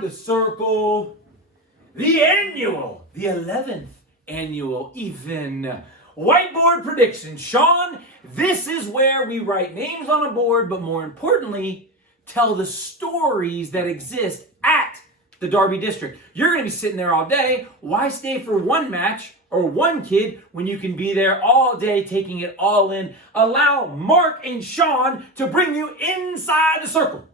inside the circle, the 11th annual even whiteboard prediction. Sean, this is where we write names on a board, but more importantly, tell the stories that exist at the Darby District. You're going to be sitting there all day. Why stay for one match or one kid when you can be there all day taking it all in? Allow Mark and Sean to bring you inside the circle.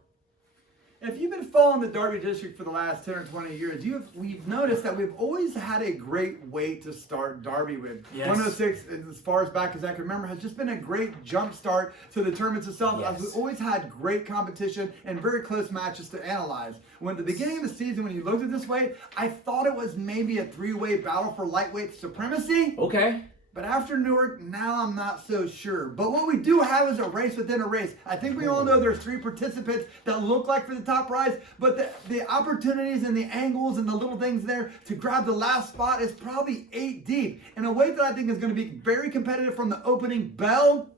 If you've been following the Darby District for the last 10 or 20 years, we've noticed that we've always had a great way to start Darby with. Yes. 106, as far as back as I can remember, has just been a great jump start to the tournaments itself. Yes. As we've always had great competition and very close matches to analyze. When at the beginning of the season, when you looked at this way, I thought it was maybe a three-way battle for lightweight supremacy. Okay. But after Newark, now I'm not so sure. But what we do have is a race within a race. I think we all know there's 3 participants that look like for the top prize, but the opportunities and the angles and the little things there to grab the last spot is probably 8 deep in a way that I think is going to be very competitive from the opening bell.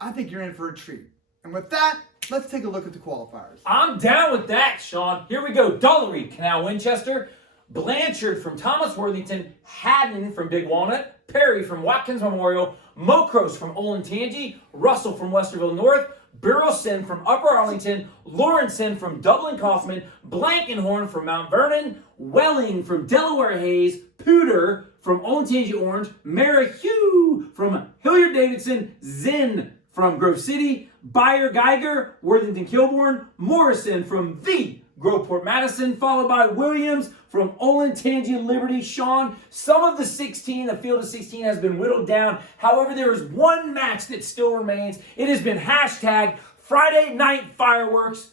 I think you're in for a treat. And with that, let's take a look at the qualifiers. I'm down with that, Sean. Here we go. Dullery, Canal Winchester. Blanchard from Thomas Worthington, Haddon from Big Walnut, Perry from Watkins Memorial, Mokros from Olentangy, Russell from Westerville North, Burleson from Upper Arlington, Lawrenson from Dublin Kaufman, Blankenhorn from Mount Vernon, Welling from Delaware Hayes, Pooter from Olentangy Orange, Merrihew from Hilliard Davidson, Zinn from Grove City, Bayer Geiger, Worthington Kilbourne, Morrison from the Groveport Madison, followed by Williams from Olentangy Liberty. Sean, some of the field of 16 has been whittled down. However, there is one match that still remains. It has been hashtag Friday Night Fireworks.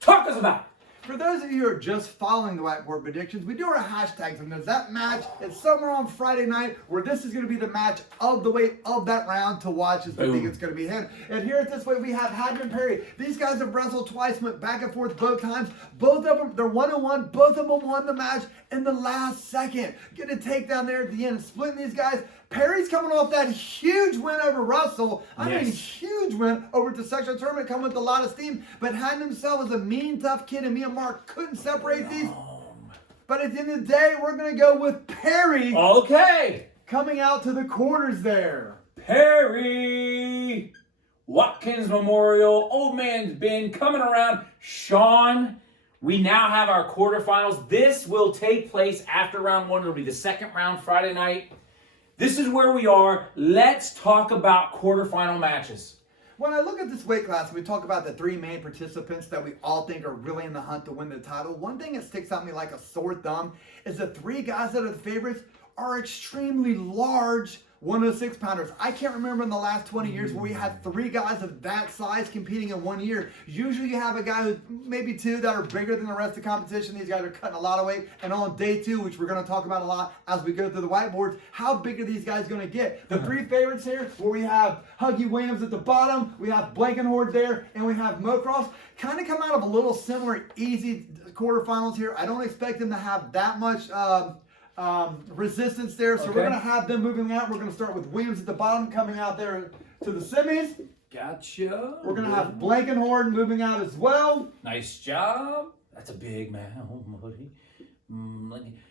Talk us about it. For those of you who are just following the whiteboard predictions, we do our hashtags, and there's that match. It's somewhere on Friday night where this is going to be the match of the weight of that round to watch, as we think it's going to be him. And here at this way, we have Haddon and Perry. These guys have wrestled twice, went back and forth both times. Both of them, they're 1-1. Both of them won the match in the last second. Get a takedown there at the end, splitting these guys. Perry's coming off that huge win over Russell. I mean, huge win over the sectional tournament, coming with a lot of steam. But Haddon himself is a mean, tough kid, and me and Mark couldn't separate these. But at the end of the day, we're going to go with Perry. Okay. Coming out to the quarters there. Perry. Watkins Memorial. Old Man's Bend coming around. Sean, we now have our quarterfinals. This will take place after round 1. It'll be the second round Friday night. This is where we are. Let's talk about quarterfinal matches. When I look at this weight class, we talk about the 3 main participants that we all think are really in the hunt to win the title. One thing that sticks out to me like a sore thumb is the 3 guys that are the favorites are extremely large 106 pounders. I can't remember in the last 20 years where we had 3 guys of that size competing in 1 year. Usually you have a guy who's maybe 2 that are bigger than the rest of the competition. These guys are cutting a lot of weight. And on day 2, which we're going to talk about a lot as we go through the whiteboards, how big are these guys going to get? The 3 favorites here, where we have Huggy Williams at the bottom, we have Blankenhorn there, and we have Mokros, kind of come out of a little similar easy quarterfinals here. I don't expect them to have that much resistance there, so we're going to have them moving out. We're going to start with Williams at the bottom, coming out there to the semis. Gotcha. We're going to have Blankenhorn moving out as well. Nice job. That's a big man.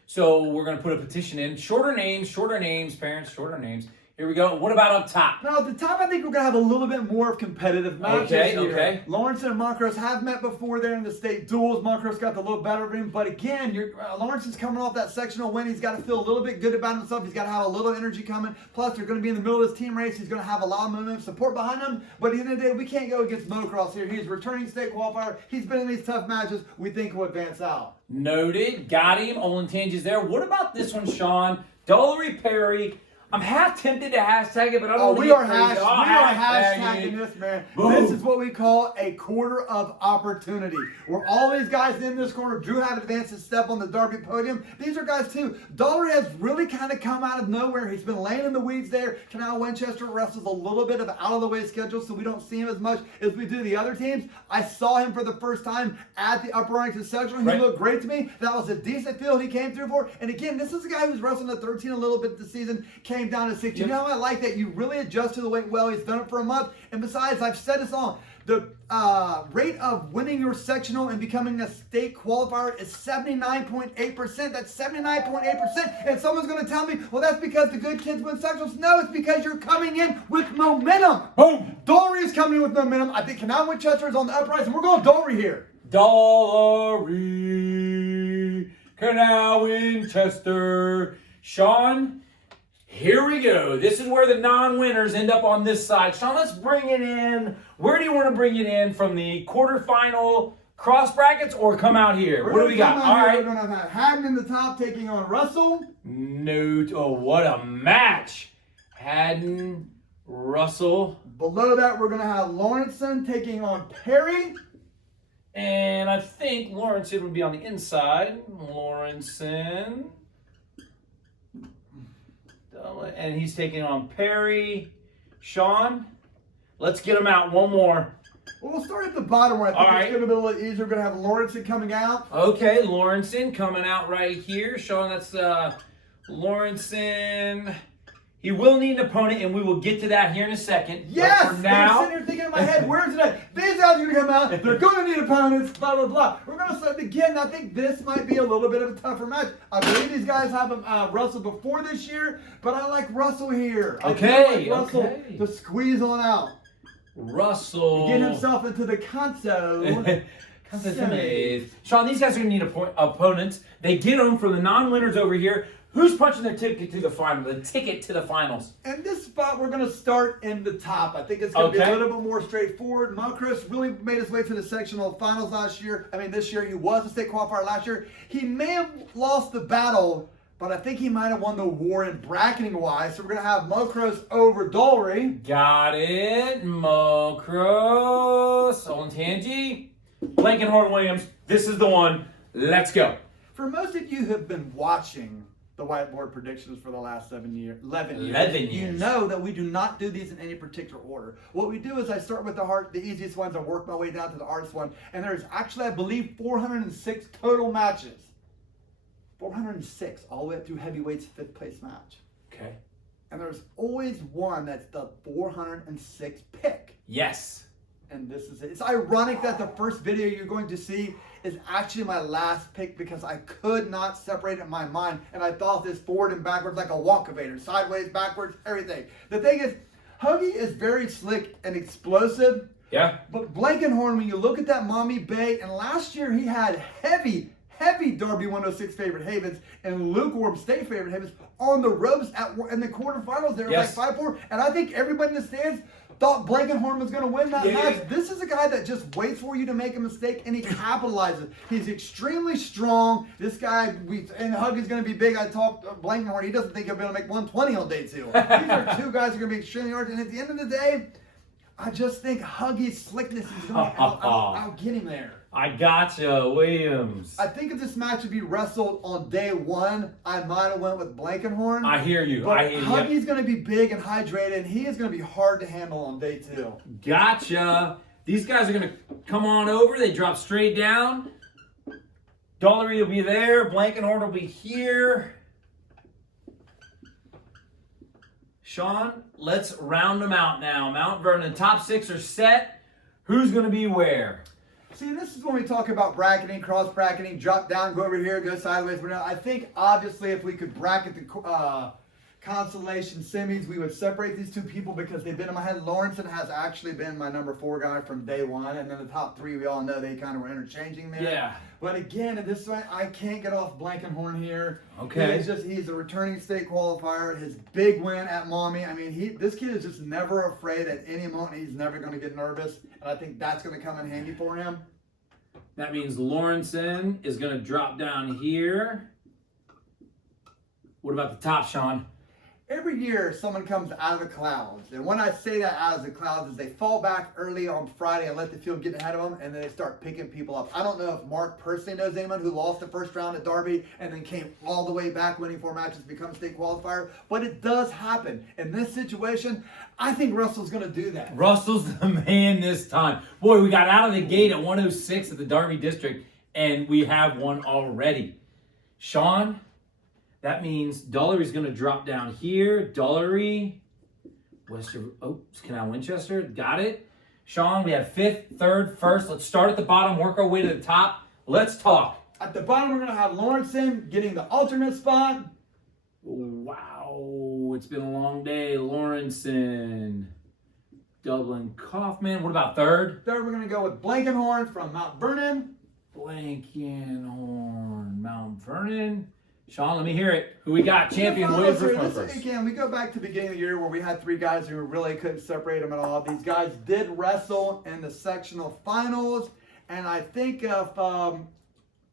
So we're going to put a petition in. Shorter names, parents, shorter names. Here we go. What about up top? Now, at the top, I think we're going to have a little bit more of competitive matches here. Okay. Lawrence and Montrose have met before there in the state duels. Montrose got the little better of him. But again, Lawrence is coming off that sectional win. He's got to feel a little bit good about himself. He's got to have a little energy coming. Plus, they're going to be in the middle of this team race. He's going to have a lot of momentum support behind him. But at the end of the day, we can't go against Mokros here. He's returning state qualifier. He's been in these tough matches. We think he'll advance out. Noted. Got him. Olentangy's there. What about this one, Sean? Dullery Perry. I'm half tempted to hashtag it, but I don't we are hashtagging this, man. Boom. This is what we call a quarter of opportunity. Where all these guys in this corner, Drew have advanced a step on the Darby podium. These are guys too. Dollar has really kind of come out of nowhere. He's been laying in the weeds there. Canal Winchester wrestles a little bit of out of the way schedule, so we don't see him as much as we do the other teams. I saw him for the first time at the Upper Arlington Sectional. He looked great to me. That was a decent field he came through for. And again, this is a guy who's wrestled at 13 a little bit this season, came down to 6. You know how I like that? You really adjust to the weight well. He's done it for a month. And besides, I've said this all. The rate of winning your sectional and becoming a state qualifier is 79.8%. That's 79.8%. And someone's going to tell me, well, that's because the good kids win sectionals. No, it's because you're coming in with momentum. Boom! Dollery is coming in with momentum. I think Canal Winchester is on the uprise, and we're going Dollery here. Dollery, Canal Winchester. Sean, here we go. This is where the non-winners end up on this side. Sean, let's bring it in. Where do you want to bring it in? From the quarterfinal cross brackets or come out here? What do we got? All right. We're going to have Haddon in the top taking on Russell. Oh, what a match. Haddon, Russell. Below that, we're going to have Lawrenson taking on Perry. And I think Lawrenson would be on the inside. Lawrenson. And he's taking on Perry. Sean, let's get him out. One more. Well, we'll start at the bottom where I think it's going to be a little easier. We're going to have Lawrenson coming out. Okay, Lawrenson coming out right here. Sean, that's Lawrenson. He will need an opponent, and we will get to that here in a second. Yes! But for now, I'm sitting here thinking in my head, where's it at? These guys are going to come out. They're going to need opponents, blah, blah, blah. We're going to start again. I think this might be a little bit of a tougher match. I believe these guys have Russell before this year, but I like Russell here. Okay, I like Russell okay. to squeeze on out. Russell. Get himself into the console. Semis. Sean, these guys are going to need opponents. They get them from the non-winners over here. Who's punching their ticket to the final? The ticket to the finals. In this spot, we're going to start in the top. I think it's going to be a little bit more straightforward. Mokros really made his way to the sectional finals this year. He was a state qualifier last year. He may have lost the battle, but I think he might have won the war in bracketing-wise. So we're going to have Mokros over Dollery. Got it. Mokros. Olentangy. Blankenhorn Williams. This is the one. Let's go. For most of you who have been watching the whiteboard predictions for the last 11 years. You know that we do not do these in any particular order. What we do is I start with the easiest ones, I work my way down to the hardest one, and there's actually, I believe, 406 total matches. 406, all the way up through heavyweight's 5th place match. Okay. And there's always one that's the 406th pick. Yes. And this is it. It's ironic that the first video you're going to see is actually my last pick because I could not separate it in my mind. And I thought this forward and backwards like a walkavator. Sideways, backwards, everything. The thing is, Huggy is very slick and explosive. Yeah. But Blankenhorn, when you look at that Mommy Bay, and last year he had heavy Derby 106 favorite havens and lukewarm state favorite havens on the ropes in the quarterfinals. They were like 5-4. And I think everybody in the stands thought Blankenhorn was going to win that match. This is a guy that just waits for you to make a mistake and he capitalizes. He's extremely strong. This guy, and Huggy's going to be big. I talked Blankenhorn. He doesn't think he'll be able to make 120 on day 2. These are two guys who are going to be extremely hard. And at the end of the day, I just think Huggy's slickness is going to out get him there. I gotcha, Williams. I think if this match would be wrestled on day 1, I might have went with Blankenhorn. I hear you. But Huggy's going to be big and hydrated, and he is going to be hard to handle on day 2. Gotcha. These guys are going to come on over. They drop straight down. Dollery will be there. Blankenhorn will be here. Sean, let's round them out now. Mount Vernon, top 6 are set. Who's going to be where? See, this is when we talk about bracketing, cross bracketing, drop down, go over here, go sideways. I think, obviously, if we could bracket the consolation semis, we would separate these two people because they've been in my head. Lawrenson has actually been my number 4 guy from day 1, and then the top 3, we all know they kind of were interchanging there. Yeah. But again, at this point, I can't get off Blankenhorn here. Okay. He's a returning state qualifier. His big win at Mommy. I mean, this kid is just never afraid at any moment. He's never going to get nervous. And I think that's going to come in handy for him. That means Lawrenson is going to drop down here. What about the top, Sean? Every year, someone comes out of the clouds. And when I say that out of the clouds is they fall back early on Friday and let the field get ahead of them, and then they start picking people up. I don't know if Mark personally knows anyone who lost the first round at Derby and then came all the way back, winning 4 matches, become a state qualifier, but it does happen. In this situation, I think Russell's going to do that. Russell's the man this time. Boy, we got out of the gate at 106 at the Derby District, and we have one already. Sean? That means Dollery's going to drop down here. Dollery, Canal Winchester, got it. Sean, we have 5th, 3rd, 1st. Let's start at the bottom, work our way to the top. Let's talk. At the bottom, we're going to have Lawrenson getting the alternate spot. Wow, it's been a long day. Lawrenson, Dublin, Kaufman. What about 3rd? Third, we're going to go with Blankenhorn from Mount Vernon. Blankenhorn, Mount Vernon. Sean, let me hear it. Who we got? Champion Williams versus Mokros. Again, we go back to the beginning of the year where we had 3 guys who really couldn't separate them at all. These guys did wrestle in the sectional finals, and I think if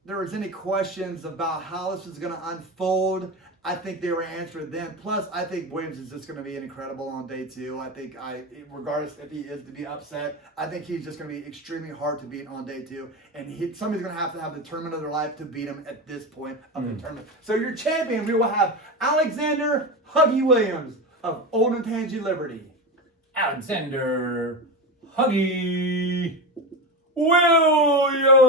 there was any questions about how this is going to unfold, I think they were answered then. Plus, I think Williams is just going to be incredible on day 2. I think, regardless if he is to be upset, I think he's just going to be extremely hard to beat on day 2. And somebody's going to have the tournament of their life to beat him at this point of the tournament. So your champion, we will have Alexander Huggy Williams of Old and Tangy Liberty. Alexander Huggy Williams.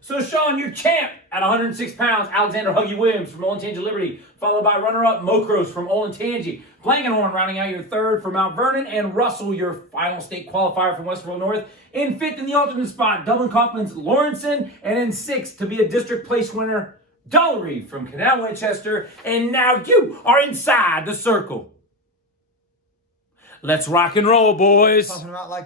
So, Sean, you're champ at 106 pounds. Alexander Huggy Williams from Olentangy Liberty, followed by runner-up Mokros from Olentangy. Blankenhorn rounding out your 3rd for Mount Vernon, and Russell, your final state qualifier from Westboro North. In 5th in the alternate spot, Dublin Kaufman's Lawrenson, and in 6th to be a district place winner, Dollery from Canal Winchester. And now you are inside the circle. Let's rock and roll, boys. Talking about like